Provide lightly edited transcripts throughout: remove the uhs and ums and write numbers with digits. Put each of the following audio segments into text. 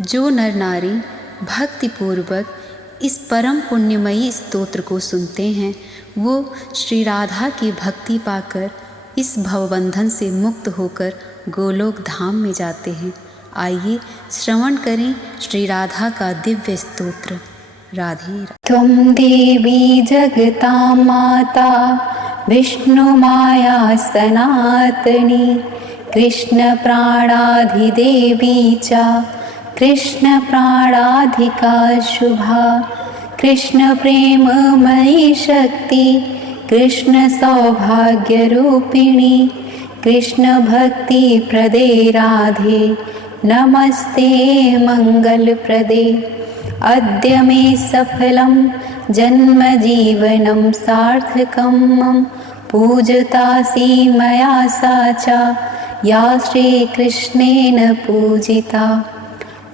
जो नर नारी भक्तिपूर्वक इस परम पुण्यमयी स्तोत्र को सुनते हैं वो श्री राधा की भक्ति पाकर इस भवबंधन से मुक्त होकर गोलोक धाम में जाते हैं। आइए श्रवण करें श्री राधा का दिव्य स्तोत्र। राधे त्वं देवी जगतां माता विष्णु माया सनातनी कृष्ण प्राणाधिदेवी च कृष्ण प्राणाधिका शुभा कृष्ण प्रेममयी शक्ति कृष्ण सौभाग्यरूपिणी कृष्ण भक्ति प्रदे राधे नमस्ते मंगलप्रदे। अद्य मे सफलं जन्म जीवनं सार्थकं मम पूजतासि मया सा च या श्रीकृष्णेन पूजिता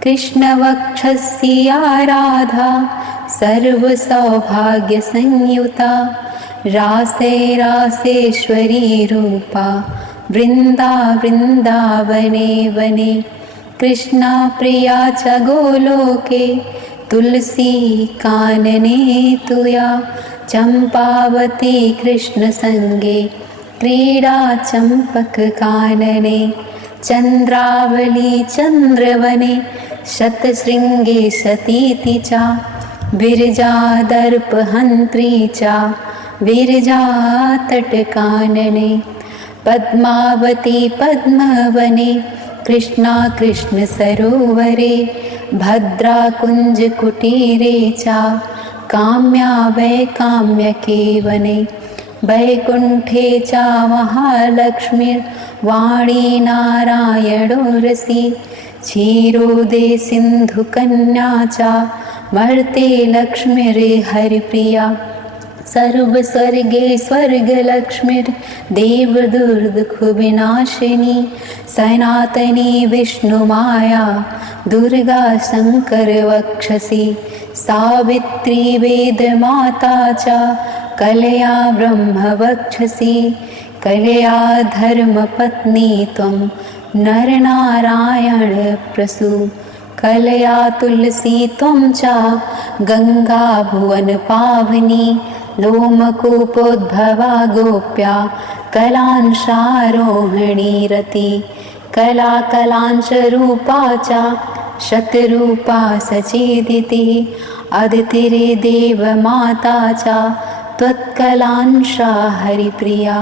कृष्णवक्षस्य राधा सर्वसौभाग्यसंयुता रासे रासेश्वरी रूपा वृन्दावने वने कृष्णा प्रिया च गोलोके तुलसी कानने तुया चंपावती कृष्ण संगे क्रीडा चंपक कानने चंद्रावली चंद्रवने शतशृंगे सतीति च विरजा दर्पहंत्री च विरजा तटकानने पद्मावती पद्मवने कृष्णा कृष्ण सरोवरे भद्रा कुंज कुटीरे च काम्या वैकाम्यके वने वैकुंठे च महालक्ष्मीर्वाणी नारायणोरसी क्षीरोदे सिंधुकन्या च मर्ते लक्ष्मीर्हरिप्रिया सर्वस्वर्गे स्वर्गलक्ष्मीर्देवदुर्दुःखविनाशिनी सनातनी विष्णुमाया दुर्गा शङ्करवक्षसि सावित्री वेदमाता च कलया ब्रह्मवक्षसि कलया धर्मपत्नी त्वं नरनारायणप्रसू कलया तुलसी त्वं च गंगा भुवन पावनी लोमकूपोद्भवा गोप्या कलांशारोहिणी रति कला कलांशरूपा च शतरूपा सचेदिति अदितिरे देवमाता च त्वत्कलांशा हरिप्रिया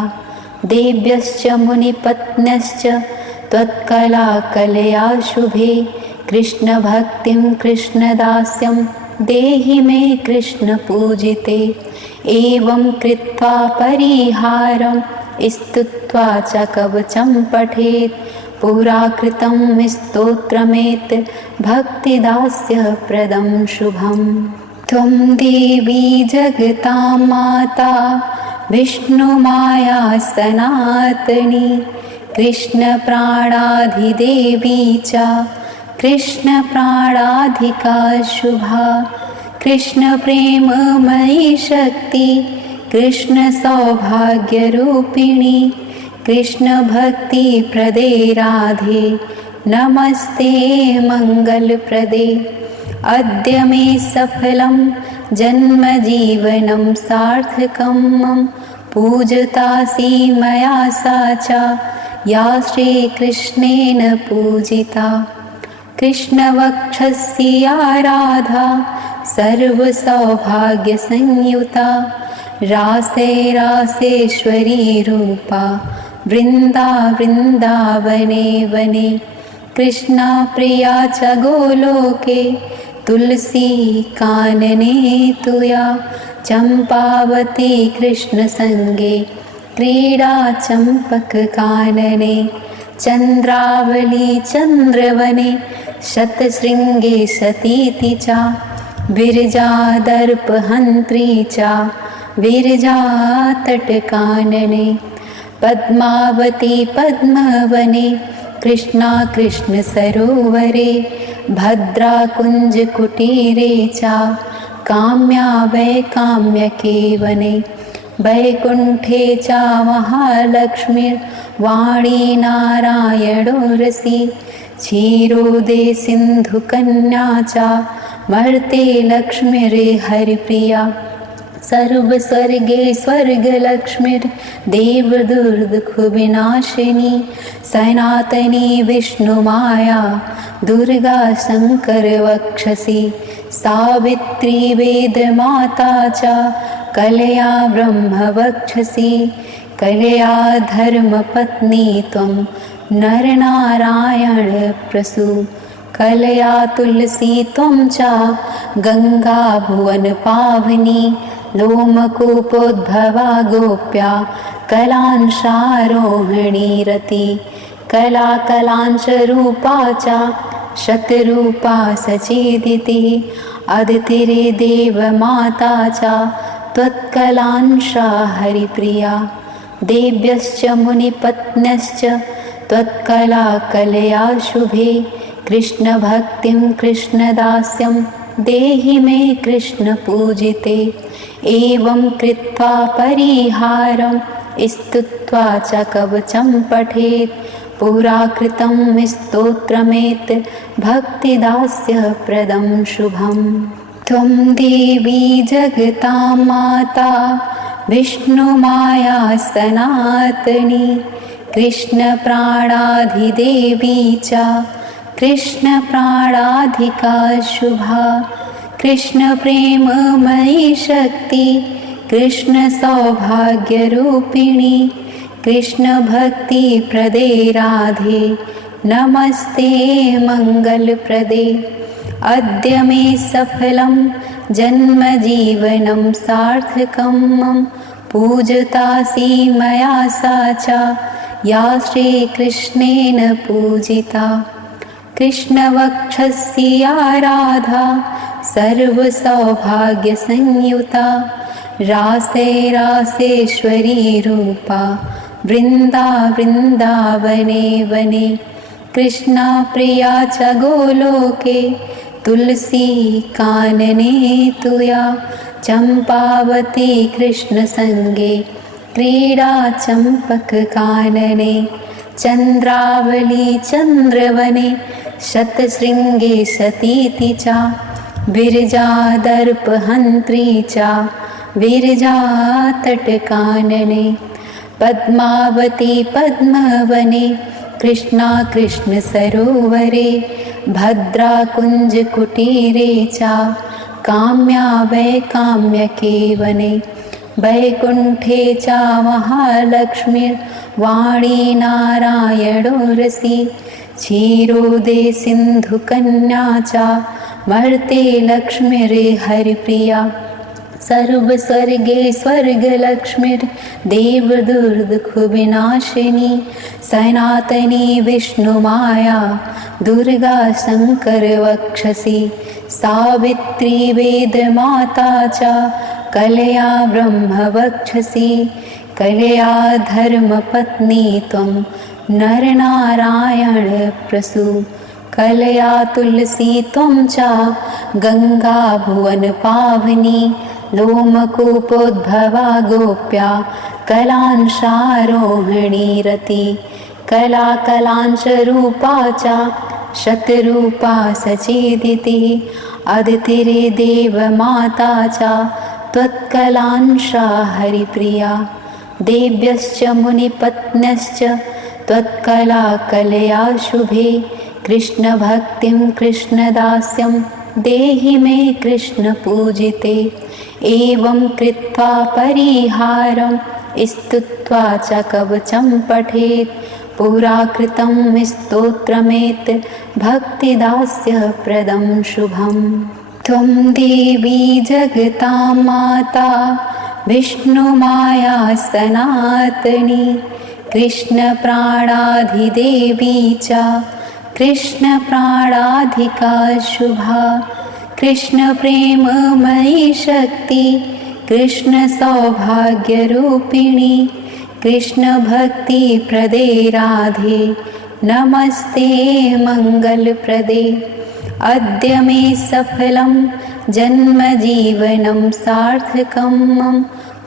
देव्यश्च मुनिपत्न्यश्च त्वत्कला कलया शुभे कृष्ण भक्तिं कृष्णदास्यं देहि मे कृष्ण पूजिते एवं कृत्वा परिहारं स्तुत्वा च कवचं पठेत् पुरा कृतं स्तोत्रमेत् भक्तिदास्यप्रदं शुभम्। त्वं देवी जगतां माता विष्णुमाया सनातनी कृष्ण प्राणाधिदेवी च कृष्ण प्राणाधिका शुभा कृष्ण प्रेममयी शक्ति कृष्ण सौभाग्यरूपिणी कृष्ण भक्ति प्रदे राधे नमस्ते मंगलप्रदे। अद्य मे सफलं जन्म जीवनं सार्थकं मम पूजतासि मया सा च या श्रीकृष्णेन पूजिता कृष्णवक्षस्य राधा सर्वसौभाग्यसंयुता रासे रासेश्वरी रूपा वृन्दावने वने कृष्णा प्रिया च गोलोके तुलसी कानने तुया चंपावती कृष्ण संगे क्रीडा चंपक कानने चंद्रावली चंद्रवने शतशृंगे सतीति च विरजा दर्पहंत्री च विरजा तटकानने पद्मावती पद्मवने कृष्णा कृष्ण सरोवरे भद्रा कुंज कुटीरे च काम्या वैकाम्यके वने वैकुंठे च महालक्ष्मीर्वाणी नारायणोरसी क्षीरोदे सिन्धुकन्या च मर्ते लक्ष्मीर्हरिप्रिया सर्वस्वर्गे स्वर्गलक्ष्मीर्देवदुर्दुःखविनाशिनी सनातनी विष्णुमाया दुर्गा शङ्करवक्षसि सावित्री वेदमाता च कलया ब्रह्मवक्षसि कलया धर्मपत्नी त्वं नरनारायणप्रसू कलया तुलसी त्वं च गङ्गा भुवनपावनी लोमकूपोद्भवा गोप्या कलांशारोहिणी रति कलाकलांशरूपा च शतरूपा सचेदिति अदितिर्देवमाता च त्वत्कलांशा हरिप्रिया देव्यश्च मुनिपत्न्यश्च त्वत्कला कलया शुभे कृष्णभक्तिं कृष्णदास्यं देहि मे कृष्णपूजिते एवं कृत्वा परिहारं स्तुत्वा च कवचं पठेत् पुराकृतं स्तोत्रमेत भक्तिदास्यप्रदं शुभं त्वं देवी जगतां माता विष्णुमाया सनातनी कृष्णप्राणाधिदेवी च कृष्णप्राणाधिका शुभा कृष्णप्रेममयी शक्ति कृष्णसौभाग्यरूपिणी कृष्णभक्तिप्रदे राधे नमस्ते मङ्गलप्रदे अद्य मे सफलं जन्मजीवनं सार्थकं मम पूजतासि मया सा च या श्रीकृष्णेन पूजिता कृष्णवक्षस्य राधा सर्वसौभाग्यसंयुता रासे रासेश्वरी रूपा वृन्दावने वने कृष्णा प्रिया च गोलोके तुलसी कानने तुया चम्पावती कृष्णसङ्गे क्रीडा चम्पककानने चन्द्रावली चन्द्रवने शतशृङ्गे सतीति च विरजादर्पहन्त्री च विरजातटकानने पद्मावती पद्मवने कृष्णा कृष्णसरोवरे भद्राकुञ्जकुटीरे च काम्या वैकाम्यके वने वैकुण्ठे च महालक्ष्मीर्वाणी नारायणोरसि क्षीरोदे सिन्धुकन्या च मर्ते लक्ष्मीर्हरिप्रिया सर्वस्वर्गे स्वर्गलक्ष्मीर्देवदुर्दुःखविनाशिनी सनातनी विष्णुमाया दुर्गा शङ्करवक्षसि सावित्री वेदमाता च कलया ब्रह्मवक्षसि कलया धर्मपत्नी त्वं नरनारायणप्रसू कलया तुलसी त्वं च गङ्गा भुवनपावनी लोमकूपोद्भवा गोप्या कलांशारोहिणी रति कलाकलांशरूपा च शतरूपा सचेदिति अदितिर्देवमाता च त्वत्कलांशा हरिप्रिया देव्यश्च मुनिपत्न्यश्च त्वत्कला कलया शुभे कृष्णभक्तिं कृष्णदास्यं देहि मे कृष्णपूजिते एवं कृत्वा परिहारं स्तुत्वा च कवचं पठेत् पुराकृतं स्तोत्रमेत भक्तिदास्यप्रदं शुभं त्वं देवी जगतां माता विष्णुमाया सनातनी कृष्णप्राणाधिदेवी च कृष्णप्राणाधिका शुभा कृष्णप्रेममयी शक्ति कृष्णसौभाग्यरूपिणी कृष्णभक्तिप्रदे राधे नमस्ते मङ्गलप्रदे अद्य मे सफलं जन्मजीवनं सार्थकं मम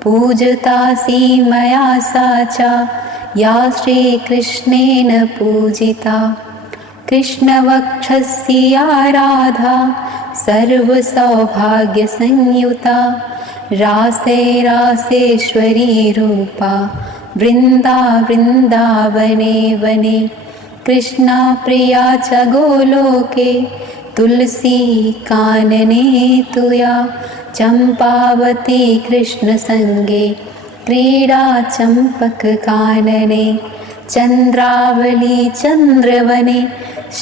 पूजतासि मया सा च या श्रीकृष्णेन पूजिता कृष्णवक्षस्य राधा सर्वसौभाग्यसंयुता रासे रासेश्वरी रूपा वृन्दा वृन्दावने वने कृष्णा प्रिया च गोलोके तुलसी कानने तुया चंपावती कृष्णसंगे क्रीडा चंपककानने चंद्रावली चंद्रवने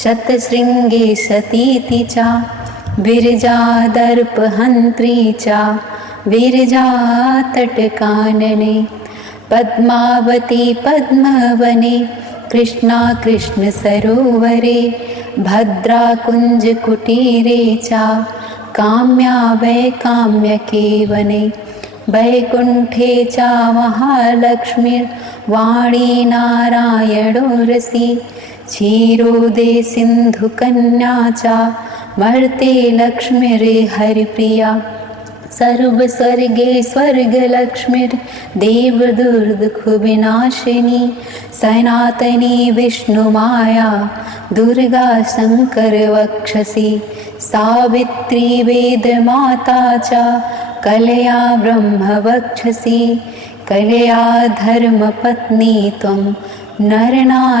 शतशृंगे सतीति च विरजा दर्पहंत्री च विरजा तटकानने पद्मावती पद्मवने कृष्णा कृष्ण सरोवरे भद्रा कुंज कुटीरे च काम्या वैकाम्यके वने वैकुंठे च महालक्ष्मीर्वाणी नारायणो रसी क्षीरोदे सिंधुकन्या च मर्ते लक्ष्मीर्हरिप्रिया सर्वस्वर्गे स्वर्गलक्ष्मीर्देवदुर्दुःखविनाशिनी सनातनी विष्णुमाया दुर्गा शङ्करवक्षसि सावित्री वेदमाता च कलया ब्रह्मवक्षसि कलया धर्मपत्नी त्वं नरनारायणप्रसू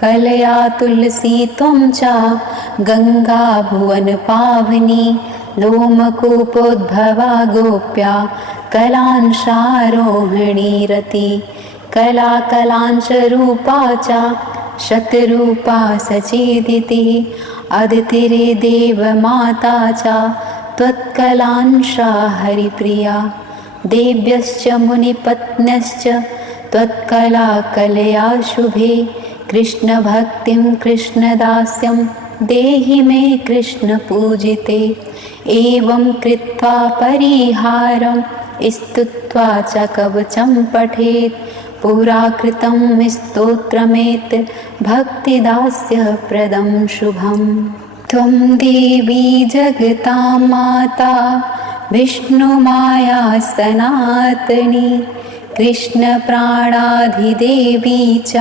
कलया तुलसी त्वं च गंगा भुवन पावनी लोमकूपोद्भवा गोप्या कलांशारोहिणी रति कला कलांशरूपा च शतरूपा सचेदिति अदितिरे देवमाता च त्वत्कलांशा हरिप्रिया देव्यश्च मुनिपत्न्यश्च त्वत्कला कलया शुभे कृष्णभक्तिं कृष्णदास्यं देहि मे कृष्णपूजिते एवं कृत्वा परिहारं स्तुत्वा च कवचं पठेत् पुरा कृतं स्तोत्रमेत् भक्तिदास्यप्रदं शुभम् त्वं देवी जगतां माता विष्णुमाया सनातनी कृष्णप्राणाधिदेवी च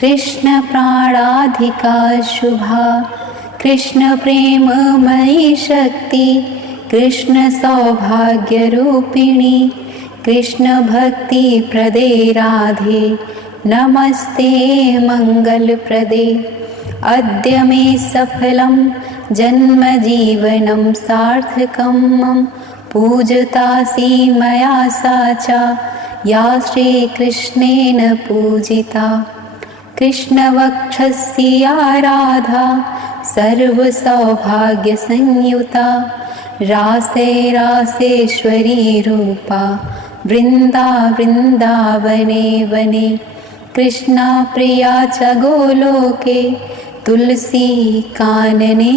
कृष्णप्राणाधिका शुभा कृष्णप्रेममयी शक्ति कृष्णसौभाग्यरूपिणी कृष्णभक्तिप्रदे राधे नमस्ते मङ्गलप्रदे अद्य मे सफलं जन्मजीवनं सार्थकं मम पूजतासि मया सा च या श्रीकृष्णेन पूजिता कृष्णवक्षस्य राधा सर्वसौभाग्यसंयुता रासे रासेश्वरी रूपा वृन्दा वृन्दावने वने कृष्णा प्रिया च गोलोके तुलसी कानने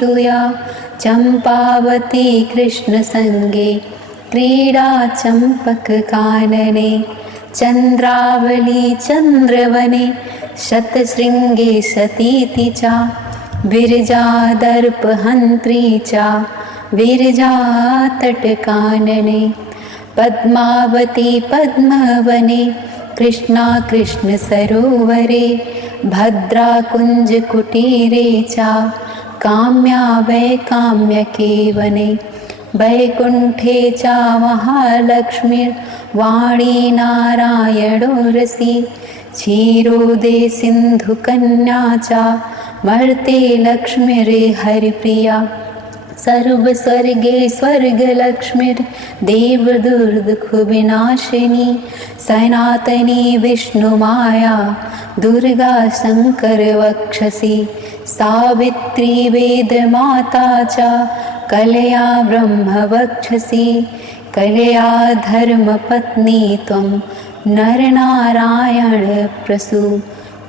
तुया चंपावती कृष्णसंगे क्रीडा चंपककानने चंद्रावली चंद्रवने शतशृंगे सतीति च विरजा दर्पहंत्री च विरजा तटकानने पद्मावती पद्मवने कृष्णा कृष्ण सरोवरे भद्रा कुंज कुटीरे च काम्या वैकाम्यके वने वैकुंठे च महालक्ष्मीर्वाणी नारायणो रसी क्षीरोदे सिंधुकन्या च मर्ते लक्ष्मीर्हरिप्रिया सर्वस्वर्गे स्वर्गलक्ष्मीर्देवदुर्दुःखविनाशिनी सनातनी विष्णुमाया दुर्गा शङ्करवक्षसि सावित्री वेदमाता च कलया ब्रह्मवक्षसि कलया धर्मपत्नी त्वं नरनारायणप्रसू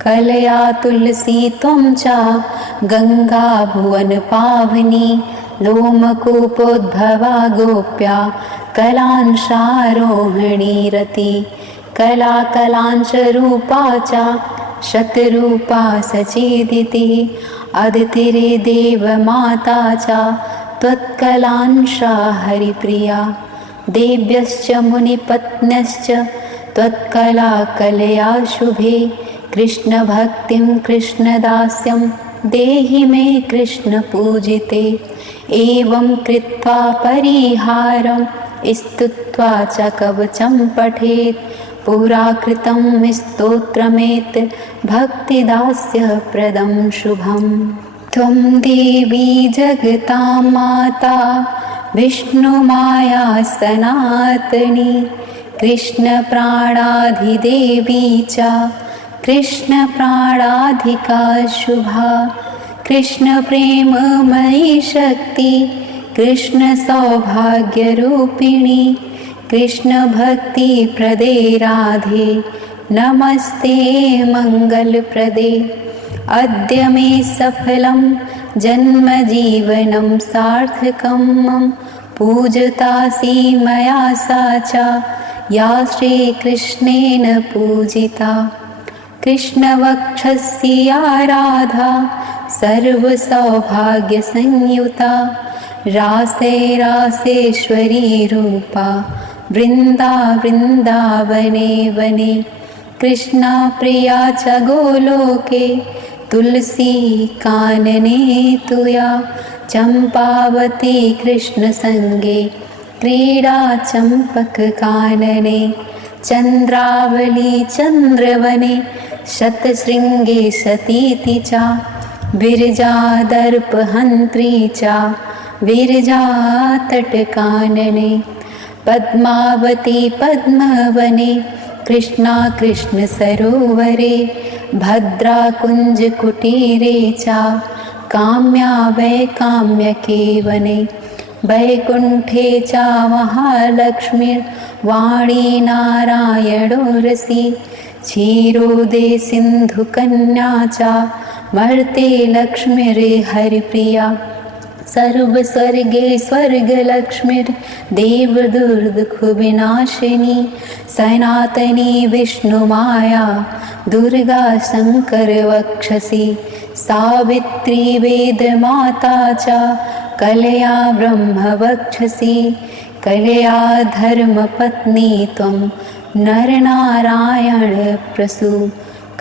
कलया तुलसी त्वं च गंगा भुवन पावनी लोमकूपोद्भवा गोप्या कलांशारोहिणी रति कला कलांशरूपा च शतरूपा सचेदिति अदितिरे देवमाता च त्वत्कलांशा हरिप्रिया देव्यश्च मुनिपत्न्यश्च त्वत्कला कलया शुभे कृष्णभक्तिं कृष्णदास्यं देहि मे कृष्णपूजिते। एवं कृत्वा परिहारं स्तुत्वा च कवचं पठेत्। पुरा कृतं स्तोत्रमेत् भक्तिदास्यप्रदं शुभम्। त्वं देवी जगतां माता विष्णुमाया सनातनी। कृष्णप्राणाधिदेवी च कृष्णप्राणाधिका शुभा। कृष्णप्रेममयी शक्ति कृष्णसौभाग्यरूपिणी। कृष्णभक्तिप्रदे राधे नमस्ते मङ्गलप्रदे। अद्य मे सफलं जन्मजीवनं सार्थकं मम। पूजितासि मया सा च या श्रीकृष्णेन पूजिता। कृष्णवक्षस्य राधा सर्वसौभाग्यसंयुता। रासे रासेश्वरी रूपा वृन्दावने वने। कृष्णा प्रिया च गोलोके तुलसी कानने तुया। चंपावती कृष्णसंगे क्रीडा चंपककानने। चंद्रावली चंद्रवने शतशृंगे सतीति च। विरजा दर्पहंत्री च विरजा तटकानने। पद्मावती पद्मवने कृष्णा कृष्ण सरोवरे। भद्रा कुंज कुटीरे च काम्या वैकाम्यके वने। वैकुंठे च महालक्ष्मीर्वाणी नारायणोरसी। क्षीरोदे सिंधुकन्या च मर्ते लक्ष्मीर्हरिप्रिया। सर्वस्वर्गे स्वर्गलक्ष्मीर्देवदुर्दुःखविनाशिनी। सनातनी विष्णुमाया दुर्गा शङ्करवक्षसि। सावित्री वेदमाता च कलया ब्रह्मवक्षसि। कलया धर्मपत्नी त्वं नरनारायणप्रसू।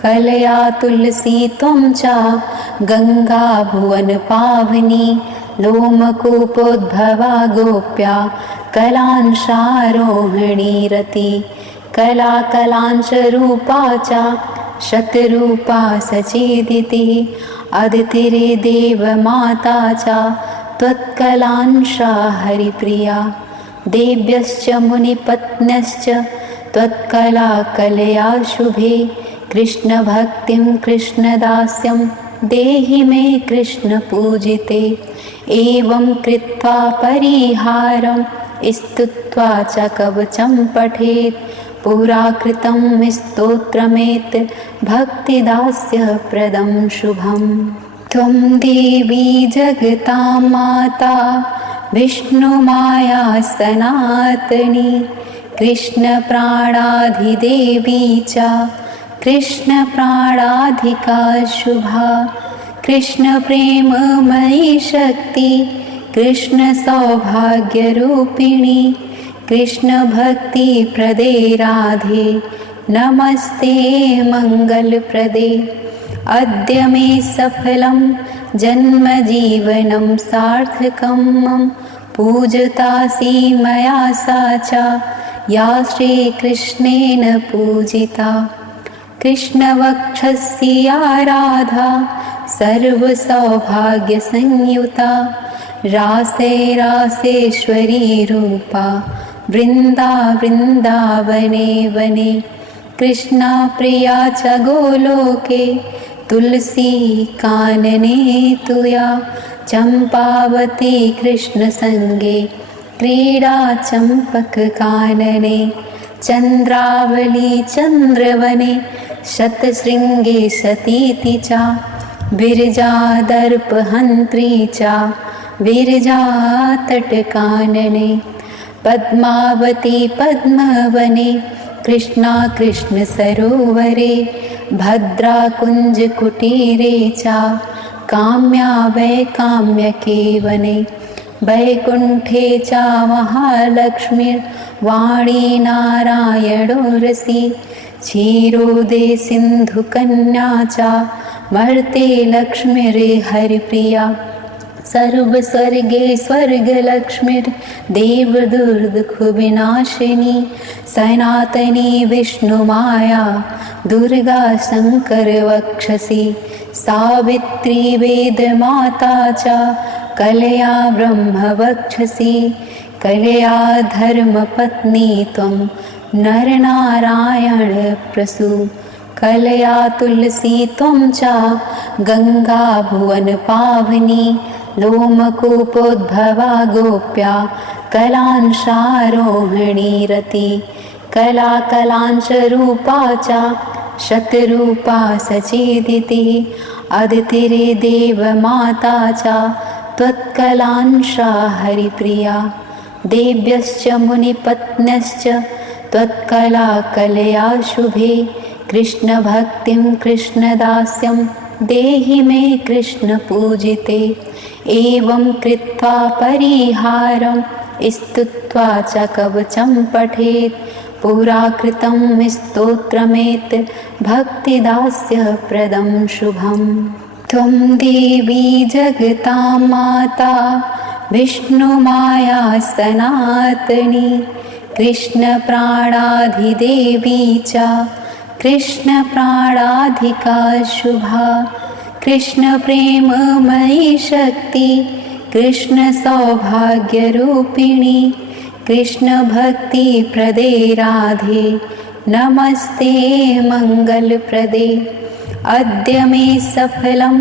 कलया तुलसी त्वं च गंगा भुवनपावनी। लोमकूपोद्भवा गोप्या कलांशारोहिणी रति। कलाकलांशरूपा च शतरूपा सचेदिति। अदितिरे देवमाता च त्वत्कलांशा हरिप्रिया। देव्यश्च मुनिपत्न्यश्च त्वत्कला कलया शुभे। कृष्णभक्तिं कृष्णदास्यं देहि मे कृष्णपूजिते। एवं कृत्वा परिहारं स्तुत्वा च कवचं पठेत्। पुरा कृतं स्तोत्रमेत् भक्तिदास्यप्रदं शुभम्। त्वं देवी जगतां माता विष्णुमाया सनातनी। कृष्णप्राणाधिदेवी च कृष्णप्राणाधिका शुभा। कृष्णप्रेममयी शक्ति कृष्णसौभाग्यरूपिणी। कृष्णभक्तिप्रदे राधे नमस्ते मङ्गलप्रदे। अद्य मे सफलं जन्मजीवनं सार्थकं मम। पूजितासि मया सा च या श्रीकृष्णेन पूजिता। कृष्णवक्षस्य राधा सर्वसौभाग्यसंयुता। रासे रासेश्वरी रूपा वृन्दावने वने। कृष्णा प्रिया च गोलोके तुलसी कानने तुया। चंपावती कृष्णसंगे क्रीडा चंपककानने। चंद्रावली चंद्रवने शतशृंगे सतीति च। विरजा दर्पहंत्री च विरजा तटकानने। पद्मावती पद्मवने कृष्णा कृष्ण सरोवरे। भद्रा कुंज कुटीरे च काम्या वैकाम्यके वने। वैकुंठे च महालक्ष्मीर्वाणी नारायणोरसी। क्षीरोदे सिन्धुकन्या च मर्ते लक्ष्मीर्हरिप्रिया सर्वस्वर्गे स्वर्गलक्ष्मीर्देवदुर्दुःखविनाशिनी सनातनी विष्णुमाया दुर्गा शङ्करवक्षसि सावित्री वेदमाता च कलया ब्रह्मवक्षसि कलया धर्मपत्नी त्वं नरनारायणप्रसू कलया तुलसी त्वं च गङ्गा भुवनपावनी लोमकूपोद्भवा गोप्या कलांशारोहिणी रति कलाकलांशरूपा च शतरूपा सचेदिति अदितिरे देवमाता च त्वत्कलांशा हरिप्रिया देव्यश्च मुनिपत्न्यश्च त्वत्कला कलया शुभे कृष्णभक्तिं कृष्णदास्यं देहि मे कृष्णपूजिते एवं कृत्वा परिहारं स्तुत्वा च कवचं पठेत् पुरा कृतं स्तोत्रमेत् भक्तिदास्यप्रदं शुभम् त्वं देवी जगतां माता विष्णुमाया सनातनी कृष्णप्राणाधिदेवी च कृष्णप्राणाधिका शुभा कृष्णप्रेममयी शक्ति कृष्णसौभाग्यरूपिणी कृष्णभक्तिप्रदे राधे नमस्ते मङ्गलप्रदे अद्य मे सफलं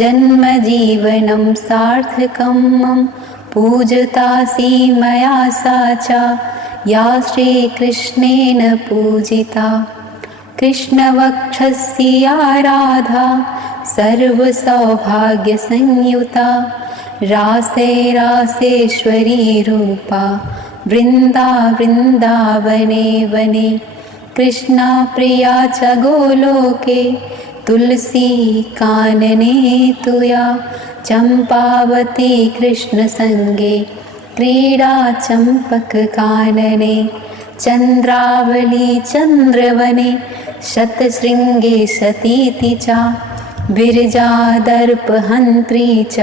जन्मजीवनं सार्थकं मम पूजतासि मया सा च या श्रीकृष्णेन पूजिता कृष्णवक्षस्य राधा सर्वसौभाग्यसंयुता रासे रासेश्वरी रूपा वृन्दावने वने कृष्णा प्रिया च गोलोके तुलसी कानने तुया चम्पावती कृष्णसङ्गे क्रीडा चम्पककानने चन्द्रावली चन्द्रवने शतशृङ्गे सतीति च विरजादर्पहन्त्री च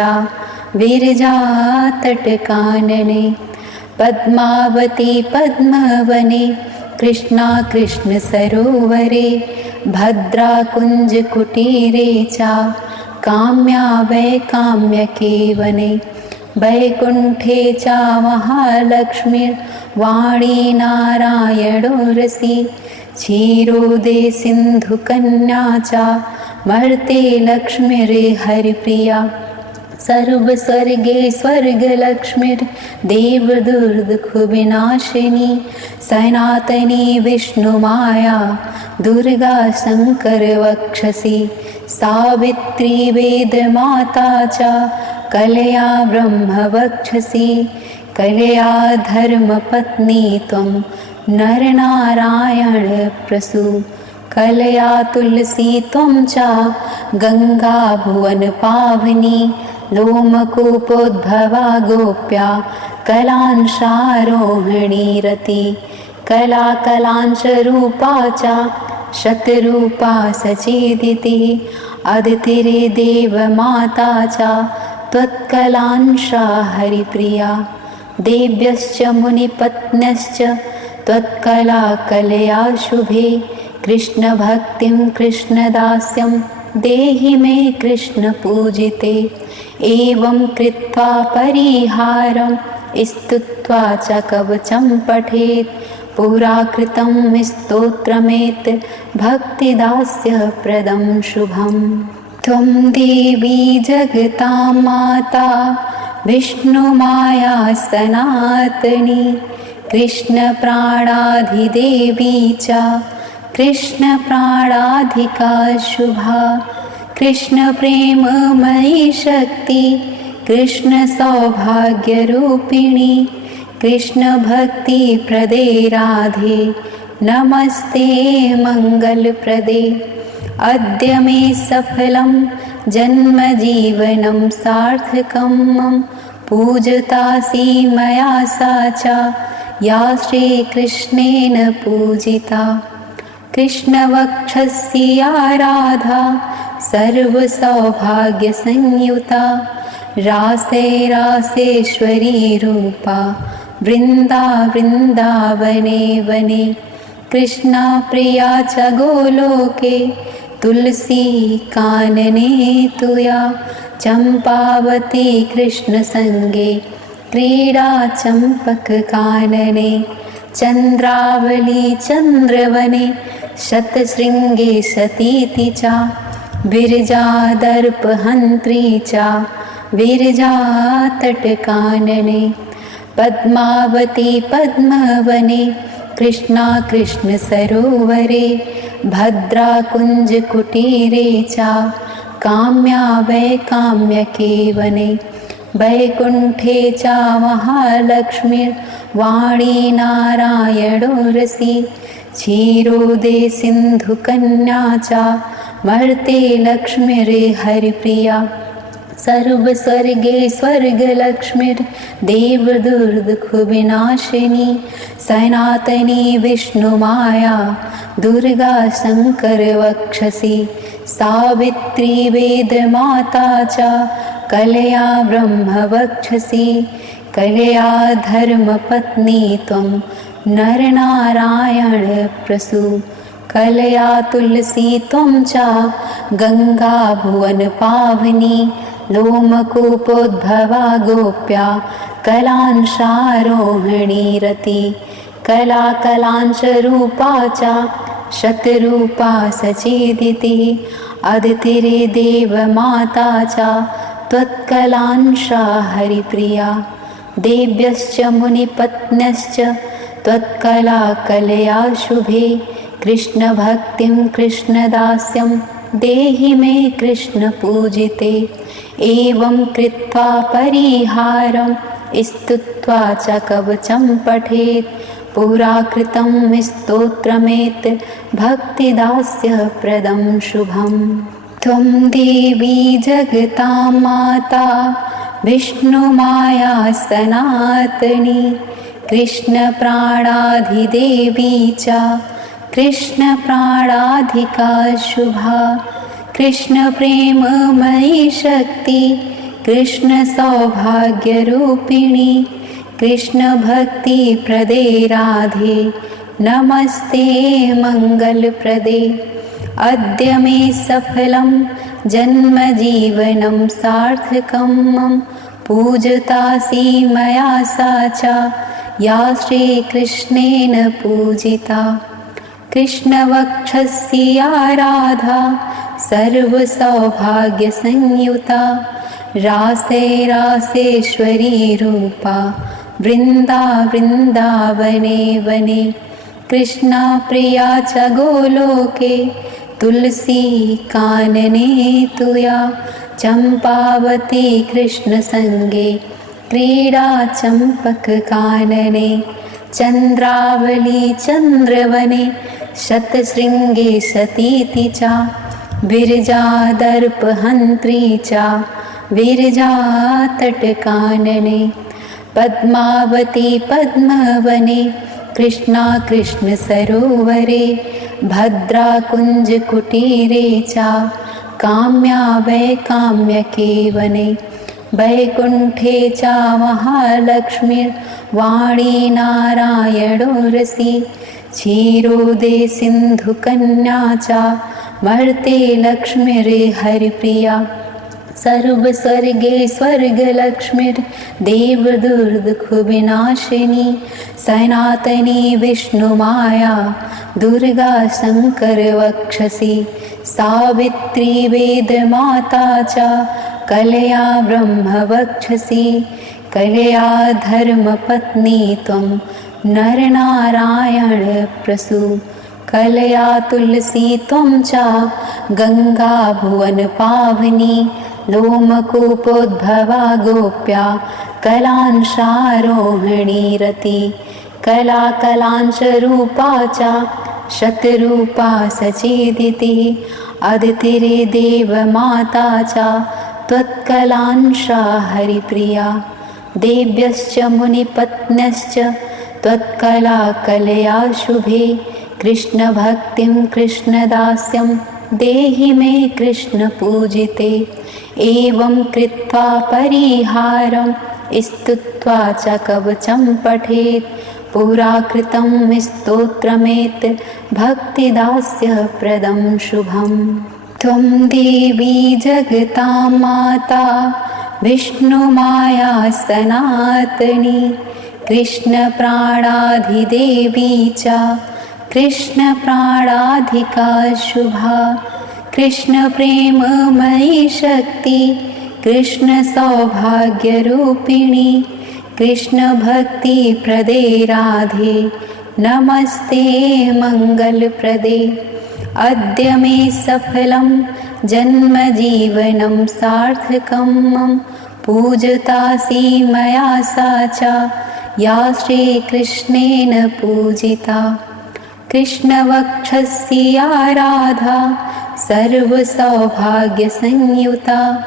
विरजातटकानने पद्मावती पद्मवने कृष्णा कृष्णसरोवरे भद्राकुञ्जकुटीरे च काम्या वैकाम्यके वने वैकुण्ठे च महालक्ष्मीर्वाणी नारायणोरसि क्षीरोदे सिन्धुकन्या च मर्ते लक्ष्मीर्हरिप्रिया सर्वस्वर्गे स्वर्गलक्ष्मीर्देवदुर्दुःखविनाशिनी सनातनी विष्णुमाया दुर्गा शङ्करवक्षसि सावित्री वेदमाता च कलया ब्रह्मवक्षसि कलया धर्मपत्नी त्वं नरनारायणप्रसू कलया तुलसी त्वं च गङ्गा भुवनपावनी लोमकूपोद्भवा गोप्या कलांशारोहिणी रति कलाकलांशरूपा च शतरूपा सचेदिति अदितिरे देवमाता च त्वत्कलांशा हरिप्रिया देव्यश्च मुनिपत्न्यश्च त्वत्कला कलया शुभे कृष्णभक्तिं कृष्णदास्यं देहि मे कृष्णपूजिते एवं कृत्वा परिहारं स्तुत्वा च कवचं पठेत् पुरा कृतं स्तोत्रमेत् भक्तिदास्यप्रदं शुभम् त्वं देवी जगतां माता विष्णुमाया सनातनी कृष्णप्राणाधिदेवी च कृष्णप्राणाधिका शुभा कृष्णप्रेममयी शक्ति कृष्णसौभाग्यरूपिणी कृष्णभक्तिप्रदे राधे नमस्ते मङ्गलप्रदे अद्य मे सफलं जन्मजीवनं सार्थकं मम पूजतासि मया सा च या श्रीकृष्णेन पूजिता कृष्णवक्षस्य राधा सर्वसौभाग्यसंयुता रासे रासेश्वरी रूपा वृन्दावने वने कृष्णा प्रिया च गोलोके तुलसी कानने तुया चंपावती कृष्णसंगे क्रीडा चंपक कानने चंद्रावली चंद्रवने शतशृंगे सतीति चा विरजा दर्पहंत्री चा विरजा तटकानने पद्मावती पद्मवने कृष्णा कृष्ण सरोवरे भद्रा कुंज कुटीरे चा काम्या वैकाम्यके वने वैकुंठे चा महालक्ष्मीर्वाणी नारायणो रसी क्षीरोदे सिंधुकन्या चा मर्ते लक्ष्मीरे हरिप्रिया सर्वस्वर्गे स्वर्गलक्ष्मीर्देवदुर्दुःखविनाशिनी सनातनी विष्णुमाया दुर्गा शङ्करवक्षसि सावित्री वेदमाता च कलया ब्रह्मवक्षसि कलया धर्मपत्नी त्वं नरनारायणप्रसू कलया तुलसी त्वं च गंगा भुवन पावनी लोमकूपोद्भवा गोप्या कलांशारोहिणी रति कला कलांशरूपा च शतरूपा सचेदिति अदितिरे देवमाता च त्वत्कलांशा हरिप्रिया देव्यश्च मुनिपत्न्यश्च त्वत्कला कलया शुभे कृष्णभक्तिं कृष्णदास्यं देहि मे कृष्णपूजिते एवं कृत्वा परिहारं स्तुत्वा च कवचं पठेत् पुरा कृतं स्तोत्रमेत भक्तिदास्यप्रदं शुभम् त्वं देवी जगतां माता विष्णुमाया सनातनी कृष्णप्राणाधिदेवी च कृष्णप्राणाधिका शुभा कृष्णप्रेममयी शक्ति कृष्णसौभाग्यरूपिणी कृष्णभक्तिप्रदे राधे नमस्ते मङ्गलप्रदे अद्य मे सफलं जन्मजीवनं सार्थकं मम पूजतासि मया सा च या श्रीकृष्णेन पूजिता कृष्णवक्षस्य राधा सर्वसौभाग्यसंयुता रासे रासेश्वरी रूपा वृन्दावने वने कृष्णा प्रिया च गोलोके तुलसी कानने तुया चंपावती कृष्णसंगे क्रीडा चंपक कानने चंद्रावली चंद्रवने शतशृंगे सतीति चा विरजा दर्पहंत्री चा विरजा तटकानने पद्मावती पद्मवने कृष्णा कृष्ण सरोवरे भद्रा कुंज कुटीरे चा काम्या वैकाम्यके वने वैकुंठे चा महालक्ष्मीर्वाणी नारायणो रसी क्षीरोदे सिंधुकन्या चा मर्ते लक्ष्मीरे हरिप्रिया सर्वस्वर्गे स्वर्गलक्ष्मीर्देवदुर्दुःखविनाशिनी सनातनी विष्णुमाया दुर्गा शङ्करवक्षसि सावित्री वेदमाता च कलया ब्रह्मवक्षसि कलया धर्मपत्नी त्वं नरनारायणप्रसू कलया तुलसी त्वं च गंगा भुवन पावनी लोमकूपोद्भवा गोप्या कलांशारोहिणी रति कला कलांशरूपा च शतरूपा सचेदिति अदितिरे देवमाता च त्वत्कलांशा हरिप्रिया देव्यश्च मुनिपत्न्यश्च त्वत्कला कलया शुभे कृष्णभक्तिं कृष्णदास्यं देहि मे कृष्णपूजिते। एवं कृत्वा परिहारं स्तुत्वा च कवचं पठेत्। पुरा कृतं स्तोत्रमेत् भक्तिदास्यप्रदं शुभम्। त्वं देवी जगतां माता विष्णुमाया सनातनी। कृष्णप्राणाधिदेवी च कृष्णप्राणाधिका शुभा। कृष्णप्रेममयी शक्ति कृष्णसौभाग्यरूपिणी। कृष्णभक्तिप्रदे राधे नमस्ते मङ्गलप्रदे। अद्य मे सफलं जन्मजीवनं सार्थकं मम। पूजितासि मया सा च या श्रीकृष्णेन पूजिता। कृष्णवक्षस्य राधा सर्वसौभाग्यसंयुता।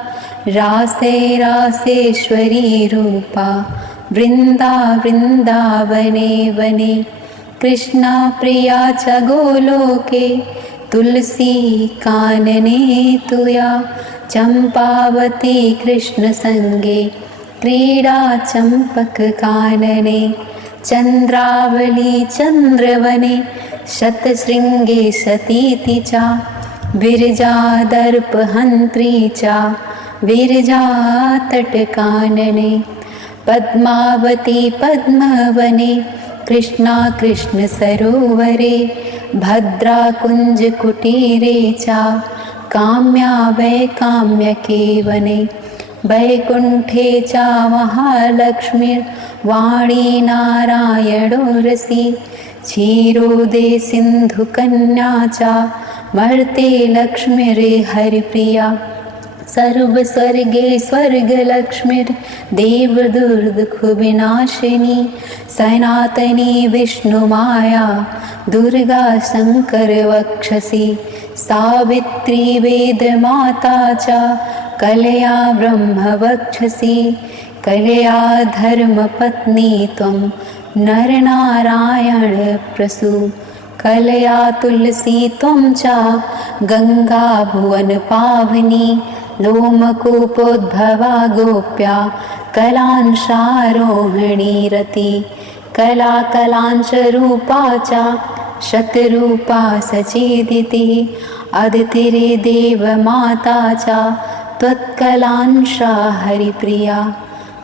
रासे रासेश्वरी रूपा वृन्दावने वने। कृष्णा प्रिया च गोलोके तुलसी कानने तुया। चंपावती कृष्णसंगे क्रीडा चंपककानने। चंद्रावली चंद्रवने शतशृंगे सतीति च। विरजा दर्पहंत्री च विरजा तटकानने। पद्मावती पद्मवने कृष्णा कृष्ण सरोवरे। भद्रा कुंज कुटीरे च काम्या वैकाम्यके वने। वैकुंठे च महालक्ष्मीर्वाणी नारायणोरसी। क्षीरोदे सिंधुकन्या च मर्ते लक्ष्मीर्हरिप्रिया। सर्वस्वर्गे स्वर्गलक्ष्मीर्देवदुर्दुःखविनाशिनी। सनातनी विष्णुमाया दुर्गा शङ्करवक्षसि। सावित्री वेदमाता च कलया ब्रह्मवक्षसि। कलया धर्मपत्नी त्वं नरनारायणप्रसू। कलया तुलसी त्वं च गंगा भुवनपावनी। लोमकूपोद्भवा गोप्या कलांशारोहिणी रति। कलाकलांशरूपा च शतरूपा सचेदिति। अदितिरे देवमाता च त्वत्कलांशा हरिप्रिया।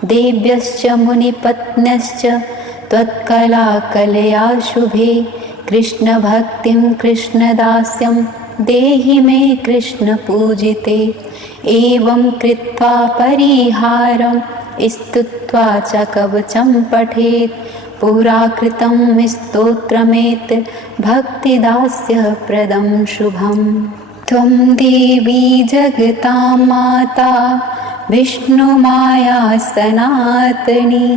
देव्यश्च मुनिपत्न्यश्च त्वत्कला कलया शुभे। कृष्णभक्तिं कृष्णदास्यं देहि मे कृष्णपूजिते। एवं कृत्वा परिहारं स्तुत्वा च कवचं पठेत्। पुरा कृतं स्तोत्रमेत् भक्तिदास्यप्रदं शुभम्। त्वं देवी जगतां माता विष्णुमाया सनातनी।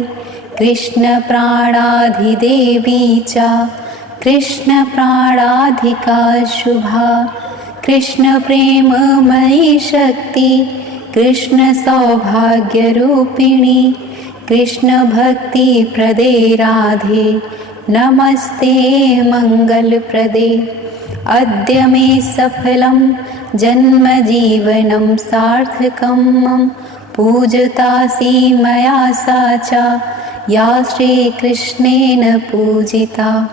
कृष्णप्राणाधिदेवी च कृष्णप्राणाधिका शुभा। कृष्णप्रेममयी शक्ति कृष्णसौभाग्यरूपिणी। कृष्णभक्तिप्रदे राधे नमस्ते मङ्गलप्रदे। अद्य मे सफलं जन्मजीवनं सार्थकं मम। पूजितासि मया सा च या श्रीकृष्णेन पूजिता।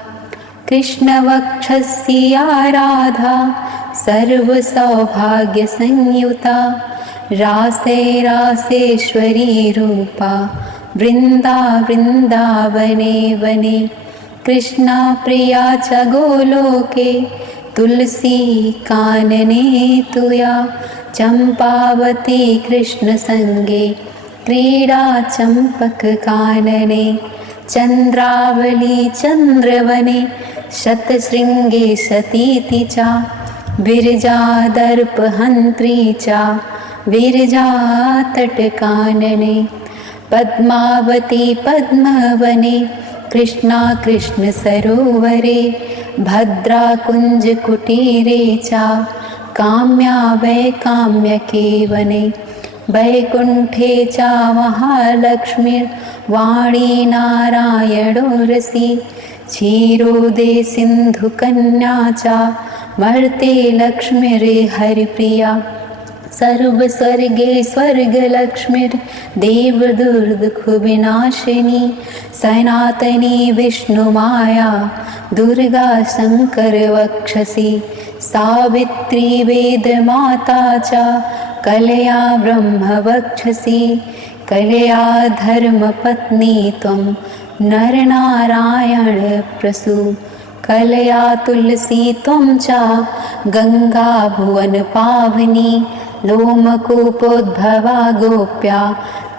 कृष्णवक्षस्य राधा सर्वसौभाग्यसंयुता। रासे रासेश्वरी रूपा वृन्दावने वने। कृष्णा प्रिया च गोलोके तुलसी कानने तुया। चंपावती कृष्णसंगे क्रीडा चंपककानने। चंद्रावली चंद्रवने शतशृंगे सतीति च। विरजा दर्पहंत्री च विरजा तटकानने। पद्मावती पद्मवने कृष्णा कृष्ण सरोवरे। भद्रा कुंज कुटीरे च काम्या वैकाम्यके वने। वैकुंठे च महालक्ष्मीर्वाणी नारायणोरसी। क्षीरोदे सिन्धुकन्या च मर्ते लक्ष्मीर्हरिप्रिया सर्वस्वर्गे स्वर्गलक्ष्मीर्देवदुर्दुःखविनाशिनी सनातनी विष्णुमाया दुर्गा शङ्करवक्षसि सावित्री वेदमाता च कलया ब्रह्मवक्षसि कलया धर्मपत्नी त्वं नरनारायणप्रसू कलया तुलसी त्वं च गङ्गा भुवनपावनी लोमकूपोद्भवा गोप्या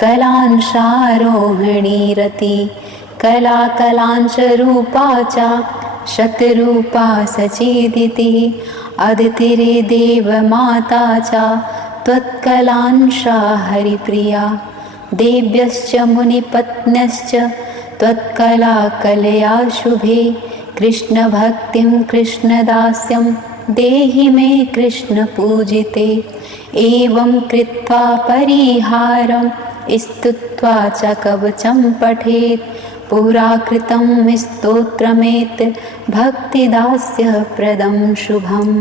कलांशारोहिणी रति कलाकलांशरूपा च शतरूपा सचेदिति अदितिर्देवमाता च त्वत्कलांशा हरिप्रिया देव्यश्च मुनिपत्न्यश्च त्वत्कला कलया शुभे कृष्णभक्तिं कृष्णदास्यं देहि मे कृष्णपूजिते एवं कृत्वा परिहारं स्तुत्वा च कवचं पठेत् पुरा कृतं स्तोत्रमेत् भक्तिदास्यप्रदं शुभम्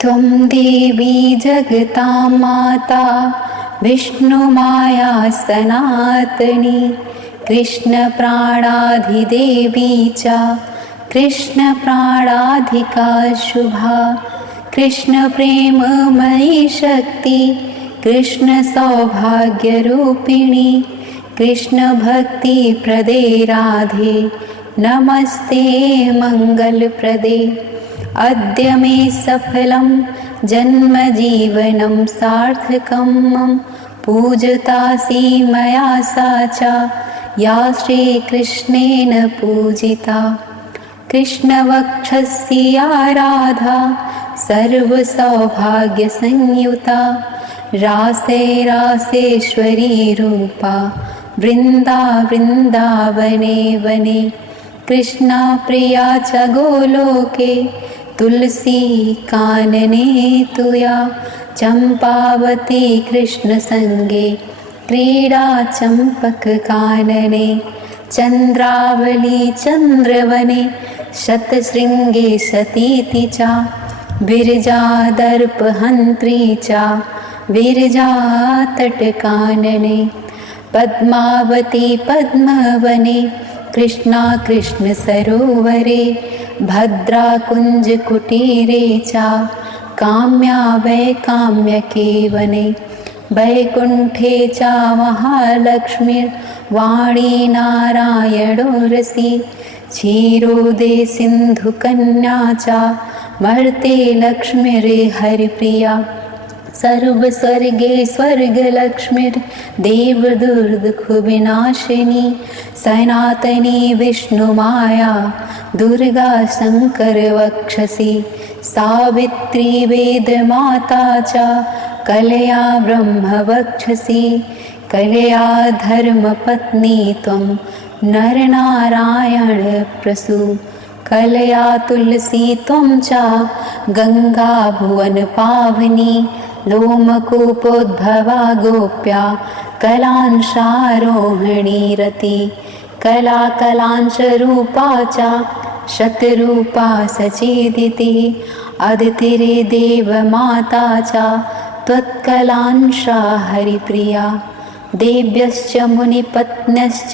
त्वं देवी जगतां माता विष्णुमाया सनातनी कृष्णप्राणाधिदेवी च कृष्णप्राणाधिका शुभा कृष्णप्रेममयी शक्ति कृष्णसौभाग्यरूपिणी कृष्णभक्तिप्रदे राधे नमस्ते मङ्गलप्रदे अद्य मे सफलं जन्मजीवनं सार्थकं मम पूजतासि मया सा च या श्रीकृष्णेन पूजिता कृष्णवक्षस्य राधा सर्वसौभाग्यसंयुता रासे रासेश्वरी रूपा वृन्दावने वने कृष्णा प्रिया च गोलोके तुलसी कानने तुया चम्पावती कृष्णसङ्गे क्रीडा चम्पककानने चन्द्रावली चन्द्रवने शतशृङ्गे सतीति च विरजादर्पहन्त्री च विरजातटकानने पद्मावती पद्मवने कृष्णा कृष्णसरोवरे भद्राकुञ्जकुटीरे च काम्या वैकाम्यके वने वैकुण्ठे च महालक्ष्मीर्वाणी नारायणोरसि क्षीरोदे सिन्धुकन्या च मर्ते लक्ष्मीर्हरिप्रिया सर्वस्वर्गे स्वर्गलक्ष्मीर्देवदुर्दुःखविनाशिनी सनातनी विष्णुमाया दुर्गा शङ्करवक्षसि सावित्री वेदमाता च कलया ब्रह्मवक्षसि कलया धर्मपत्नी त्वं नरनारायणप्रसू कलया तुलसी त्वं च गङ्गा भुवनपावनी लोमकूपोद्भवा गोप्या कलांशारोहिणी रति कलाकलांशरूपा च शतरूपा सचेदिति अदितिर्देवमाता च त्वत्कलांशा हरिप्रिया देव्यश्च मुनिपत्न्यश्च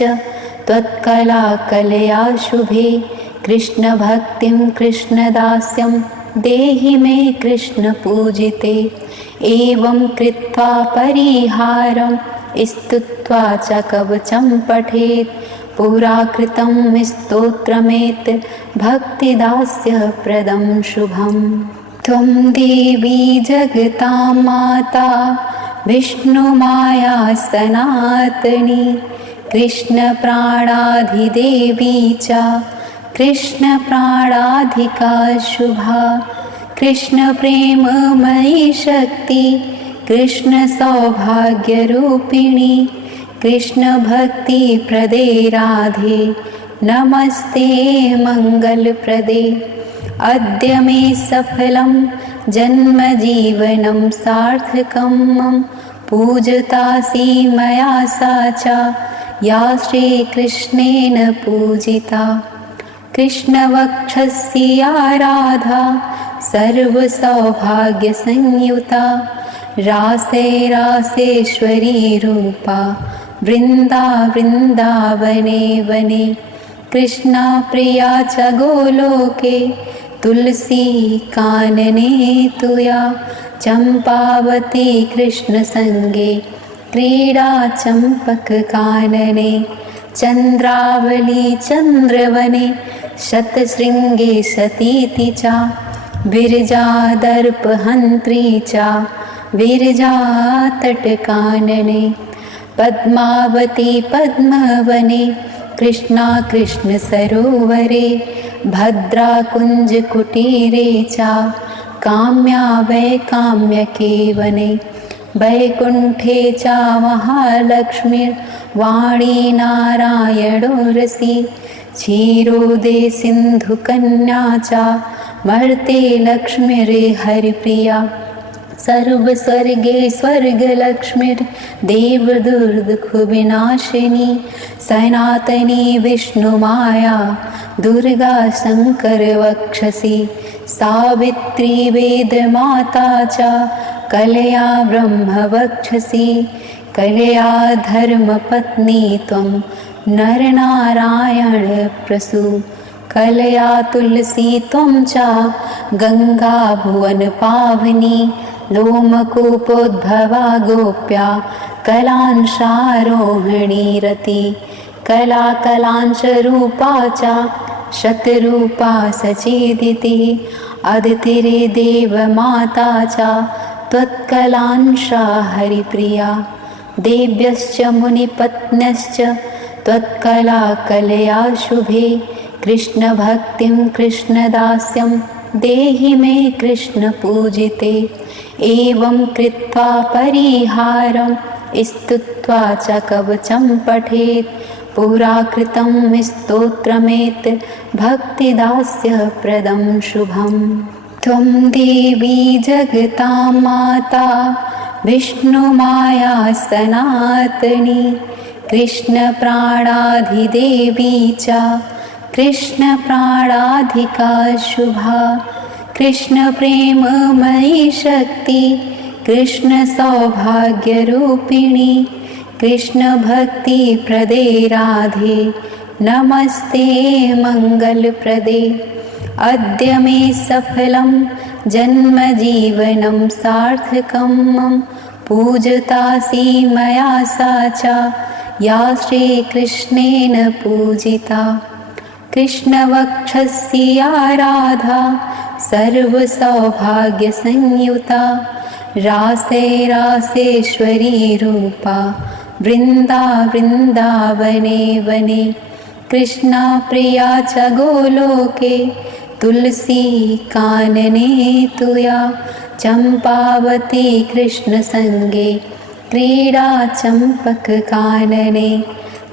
त्वत्कला कलया शुभे कृष्णभक्तिं कृष्णदास्यं देहि मे कृष्णपूजिते एवं कृत्वा परिहारं स्तुत्वा च कवचं पठेत् पुरा कृतं स्तोत्रमेत् भक्तिदास्यप्रदं शुभम् त्वं देवी जगतां माता विष्णुमाया सनातनी कृष्णप्राणाधिदेवी च कृष्णप्राणाधिका शुभा कृष्णप्रेममयी शक्ति कृष्णसौभाग्यरूपिणी कृष्णभक्तिप्रदे राधे नमस्ते मङ्गलप्रदे अद्य मे सफलं जन्मजीवनं सार्थकं मम पूजतासि मया सा च या श्रीकृष्णेन पूजिता कृष्णवक्षस्य राधा सर्वसौभाग्यसंयुता रासे रासेश्वरी रूपा वृन्दावने वने कृष्णा प्रिया च गोलोके तुलसी कानने तुया चंपावती कृष्णसंगे क्रीडा चंपक कानने चंद्रावली चंद्रवने शतशृंगे सतीति च विरजा दर्पहंत्री च विरजा तटकानने पद्मावती पद्मवने कृष्णा कृष्ण सरोवरे भद्रा कुंज कुटीरे च काम्या वैकाम्यके वने वैकुंठे च महालक्ष्मीर्वाणी नारायणोरसी क्षीरोदे सिंधुकन्या च मर्ते लक्ष्मीर्हरिप्रिया सर्वस्वर्गे स्वर्गलक्ष्मीर्देवदुर्दुःखविनाशिनी सनातनी विष्णुमाया दुर्गा शङ्करवक्षसि सावित्री वेदमाता च कलया ब्रह्मवक्षसि कलया धर्मपत्नी त्वं नरनारायणप्रसू कलया तुलसी त्वं च गंगा भुवन पावनी लोमकूपोद्भवा गोप्या कलांशारोहिणी रति कला कलांशरूपा च शतरूपा सचेदिति अदितिरे देवमाता च त्वत्कलांशा हरिप्रिया देव्यश्च मुनिपत्न्यश्च त्वत्कला कलया शुभे कृष्णभक्तिं कृष्णदास्यं देहि मे कृष्णपूजिते एवं कृत्वा परिहारं स्तुत्वा च कवचं पठेत् पुरा कृतं स्तोत्रमेत भक्तिदास्यप्रदं शुभम् त्वं देवी जगतां माता विष्णुमाया सनातनी कृष्णप्राणाधिदेवी च कृष्णप्राणाधिका शुभा कृष्णप्रेममयी शक्ति कृष्णसौभाग्यरूपिणी कृष्णभक्तिप्रदे राधे नमस्ते मङ्गलप्रदे अद्य मे सफलं जन्मजीवनं सार्थकं मम पूजतासि मया सा च या श्रीकृष्णेन पूजिता कृष्णवक्षस्य राधा सर्वसौभाग्यसंयुता रासे रासेश्वरी रूपा वृन्दावने वने कृष्णा प्रिया च गोलोके तुलसी कानने तुया चंपावती कृष्णसंगे क्रीडा चंपक कानने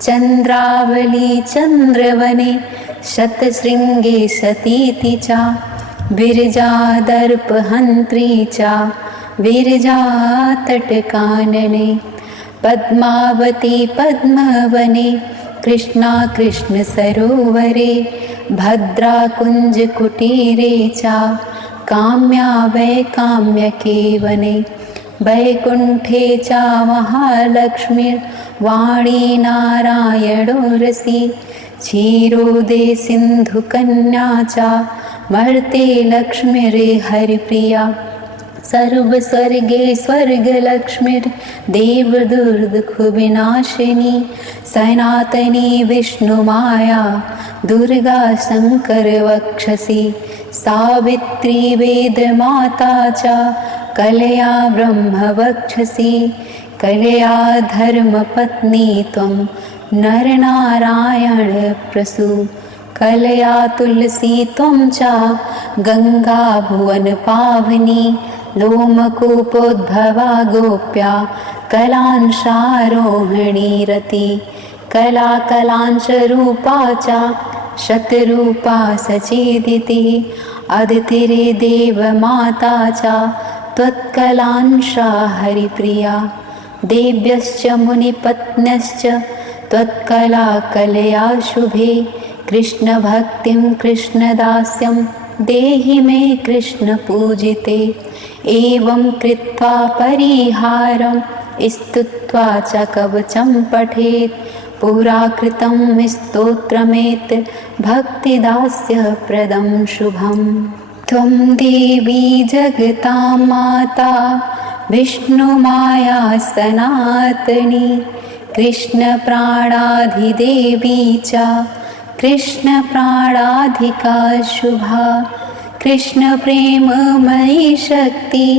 चंद्रावली चंद्रवने शतशृंगे सतीति च विरजा दर्पहंत्री च विरजा तटकानने पद्मावती पद्मवने कृष्णा कृष्ण सरोवरे भद्रा कुंज कुटीरे च काम्या वैकाम्यके वने वैकुंठे च महालक्ष्मीर्वाणी नारायणोरसी क्षीरोदे सिंधुकन्या च मर्ते लक्ष्मीर्हरिप्रिया सर्वस्वर्गे स्वर्गलक्ष्मीर्देवदुर्दुःखविनाशिनी सनातनी विष्णुमाया दुर्गा शङ्करवक्षसि सावित्री वेदमाता च कलया ब्रह्मवक्षसि कलया धर्मपत्नी त्वं नरनारायणप्रसू कलया तुलसी त्वं च गंगा भुवन पावनी लोमकूपोद्भवा गोप्या कलांशारोहिणी रति कला कलांशरूपा च शतरूपा सचेदिति अदितिरे देवमाता च त्वत्कलांशा हरिप्रिया देव्यश्च मुनिपत्न्यश्च त्वत्कला कलया शुभे कृष्णभक्तिं कृष्णदास्यं देहि मे कृष्ण पूजिते। एवं कृत्वा परिहारं स्तुत्वा च कवचं पठेत्। पुरा कृतं स्तोत्रमेत् भक्तिदास्यप्रदं शुभम्। त्वं देवी जगतां माता विष्णुमाया सनातनी। कृष्णप्राणाधिदेवी च कृष्णप्राणाधिका शुभा। कृष्णप्रेममयी शक्ति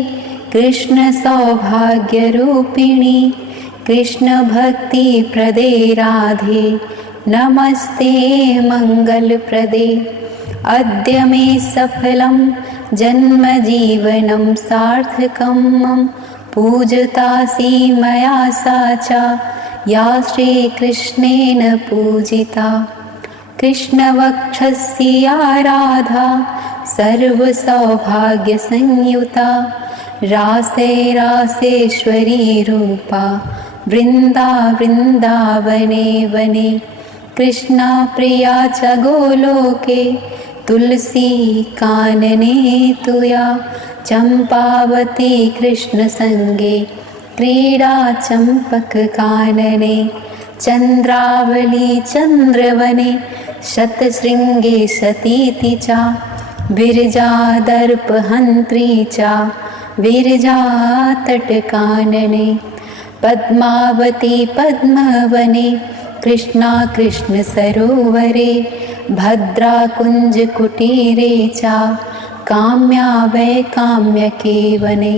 कृष्णसौभाग्यरूपिणी। कृष्णभक्तिप्रदे राधे नमस्ते मङ्गलप्रदे। अद्य मे सफलं जन्मजीवनं सार्थकं मम। पूजितासि मया सा च या श्रीकृष्णेन पूजिता। कृष्णवक्षस्य राधा सर्वसौभाग्यसंयुता। रासे रासेश्वरी रूपा वृन्दावने वने। कृष्णा प्रिया च गोलोके तुलसी कानने तुया। चंपावती कृष्णसंगे क्रीडा चंपककानने। चंद्रावली चंद्रवने शतशृंगे सतीति च। विरजा दर्पहंत्री च विरजा तटकानने। पद्मावती पद्मवने कृष्णा कृष्ण सरोवरे। भद्रा कुंज कुटीरे च काम्या वैकाम्यके वने।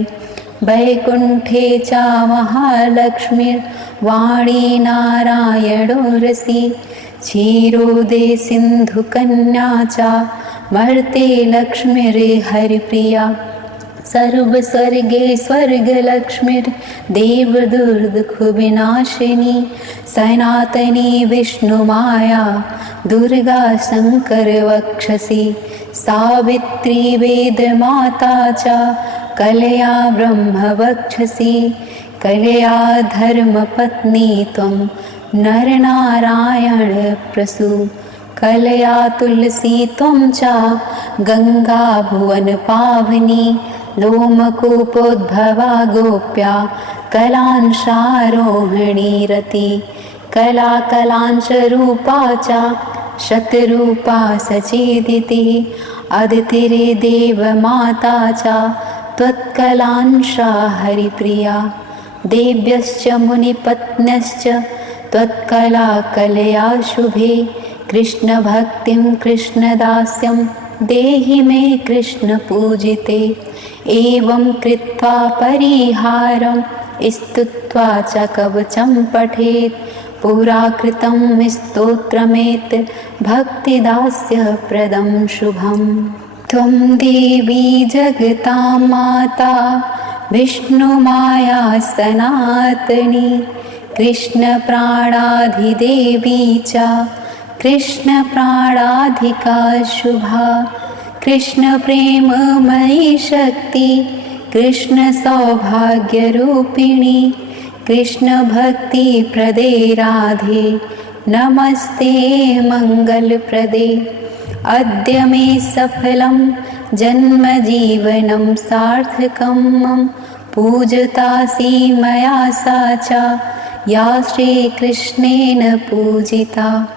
वैकुंठे च महालक्ष्मीर्वाणी नारायणो रसी। क्षीरोदे सिंधुकन्या च मर्ते लक्ष्मीर्हरिप्रिया। सर्वस्वर्गे स्वर्गलक्ष्मीर्देवदुर्दुःखविनाशिनी। सनातनी विष्णुमाया दुर्गा शङ्करवक्षसि। सावित्री वेदमाता च कलया ब्रह्मवक्षसि। कलया धर्मपत्नी त्वं नरनारायणप्रसू। कलया तुलसी त्वं च गंगा भुवनपावनी। लोमकूपोद्भवा गोप्या कलांशारोहिणी रति। कलाकलांशरूपा च शतरूपा सचेदिति। अदितिरे देवमाता च त्वत्कलांशा हरिप्रिया। देव्यश्च मुनिपत्न्यश्च त्वत्कला कलया शुभे। कृष्णभक्तिं कृष्णदास्यं देहि मे कृष्ण पूजिते। एवं कृत्वा परिहारं स्तुत्वा च कवचं पठेत्। पुरा कृतं स्तोत्रमेत् भक्तिदास्यप्रदं शुभम्। त्वं देवी जगतां माता विष्णुमाया सनातनी। कृष्णप्राणाधिदेवी च कृष्णप्राणाधिका शुभा। कृष्णप्रेममयी शक्ति कृष्णसौभाग्यरूपिणी। कृष्णभक्तिप्रदे राधे नमस्ते मङ्गलप्रदे। अद्य मे सफलं जन्मजीवनं सार्थकं मम। पूजितासि मया सा च या श्रीकृष्णेन पूजिता।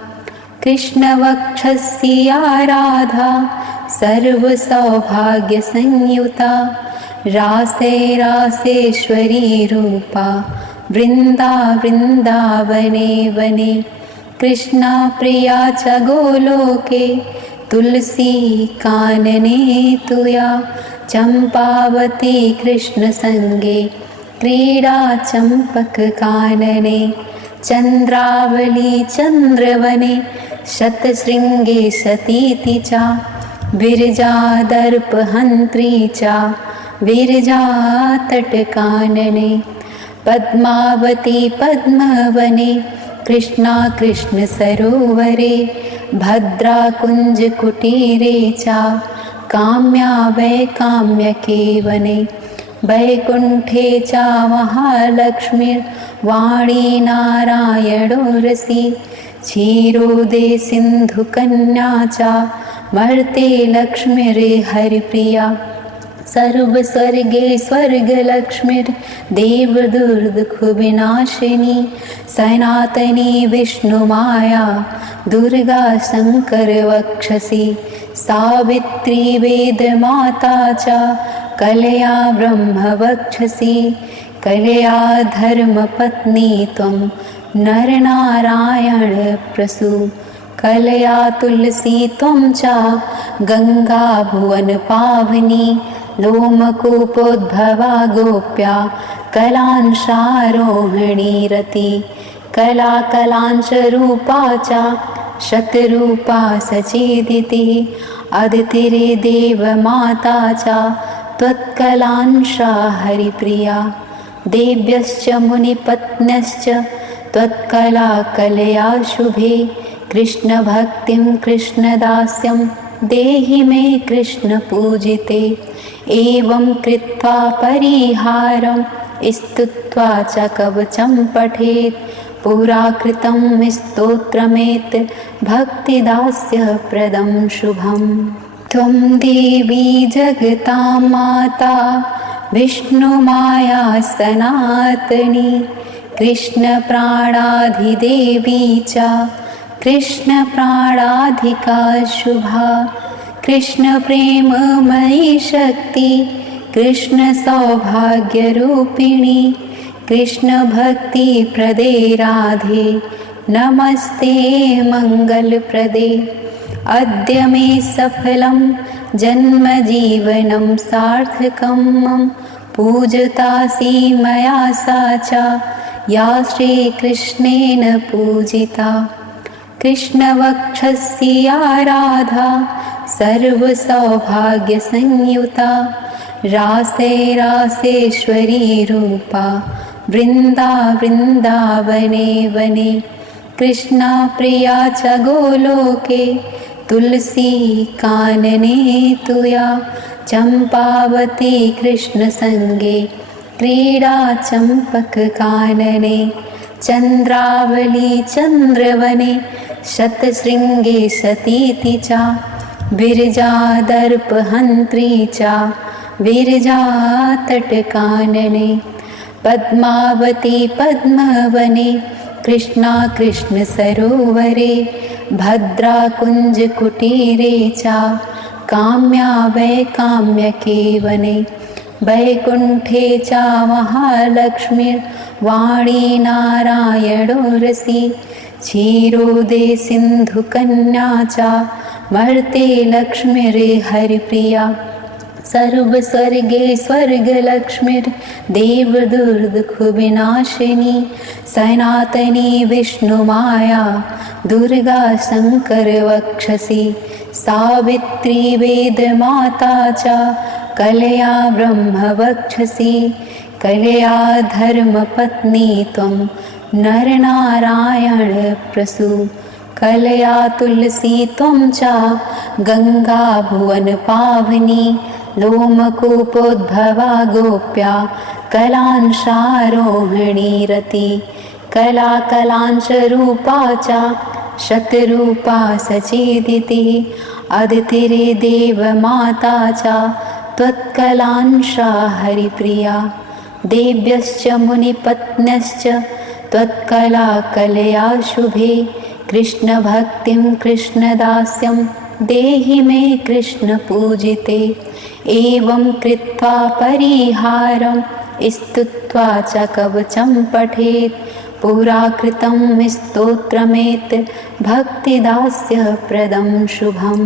कृष्णवक्षस्य राधा सर्वसौभाग्यसंयुता। रासे रासेश्वरी रूपा वृन्दावने वने। कृष्णा प्रिया च गोलोके तुलसी कानने तुया। चंपावती कृष्णसंगे क्रीडा चंपककानने। चंद्रावली चंद्रवने शतशृंगे सतीति च। विरजा दर्पहंत्री च विरजा तटकानने। पद्मावती पद्मवने कृष्णा कृष्ण सरोवरे। भद्रा कुंज कुटीरे च काम्या वैकाम्यके वने। वैकुंठे च महालक्ष्मीर्वाणी नारायणो रसी। क्षीरोदे सिन्धुकन्या च मर्ते लक्ष्मीर्हरिप्रिया सर्वस्वर्गे स्वर्गलक्ष्मीर्देवदुर्दुःखविनाशिनी सनातनी विष्णुमाया दुर्गा शङ्करवक्षसि सावित्री वेदमाता च कलया ब्रह्मवक्षसि कलया धर्मपत्नी त्वं नरनारायणप्रसू कलया तुलसी त्वं च गङ्गा भुवनपावनी लोमकूपोद्भवा गोप्या कलांशारोहिणी रति कलाकलांशरूपा च शतरूपा सचेदिति अदितिर्देवमाता च त्वत्कलांशा हरिप्रिया देव्यश्च मुनिपत्न्यश्च त्वत्कला कलया शुभे कृष्णभक्तिं कृष्णदास्यं देहि मे कृष्णपूजिते एवं कृत्वा परिहारं स्तुत्वा च कवचं पठेत् पुराकृतं स्तोत्रमेत् भक्तिदास्यप्रदं शुभम् त्वं देवी जगतां माता विष्णुमाया सनातनी कृष्णप्राणाधिदेवी च कृष्णप्राणाधिका शुभा कृष्णप्रेममयी शक्ति कृष्णसौभाग्यरूपिणी कृष्णभक्तिप्रदे राधे नमस्ते मङ्गलप्रदे अद्य मे सफलं जन्मजीवनं सार्थकं मम पूजतासि मया सा च या श्रीकृष्णेन पूजिता कृष्णवक्षस्य राधा सर्वसौभाग्यसंयुता रासे रासेश्वरी रूपा वृन्दावने वने कृष्णप्रिया च गोलोके तुलसी कानने तुया चम्पावती कृष्णसङ्गे क्रीडा चम्पककानने चन्द्रावली चन्द्रवने शतशृङ्गे सतीति च विरजादर्पहन्त्री च विरजातटकानने पद्मावती पद्मवने कृष्णा कृष्णसरोवरे भद्राकुञ्जकुटीरे च काम्या वैकाम्यके वने वैकुण्ठे च महालक्ष्मीर्वाणी नारायणोरसि क्षीरोदे सिन्धुकन्या च मर्ते लक्ष्मीर्हरिप्रिया सर्वस्वर्गे स्वर्गलक्ष्मीर्देवदुर्दुःखविनाशिनी सनातनी विष्णुमाया दुर्गा शङ्करवक्षसि सावित्री वेदमाता च कलया ब्रह्मवक्षसि कलया धर्मपत्नी त्वं नरनारायणप्रसू कलया तुलसी त्वं च गङ्गा भुवनपावनी लोमकूपोद्भवा गोप्या कलांशारोहिणी रति कलाकलांशरूपा च शतरूपा सचेदिति अदितिर्देवमाता च त्वत्कलांशा हरिप्रिया देव्यश्च मुनिपत्न्यश्च त्वत्कला कलया शुभे कृष्णभक्तिं कृष्णदास्यं देहि मे कृष्णपूजिते एवं कृत्वा परिहारं स्तुत्वा च कवचं पठेत् पुराकृतं स्तोत्रमेत् भक्तिदास्यप्रदं शुभम्।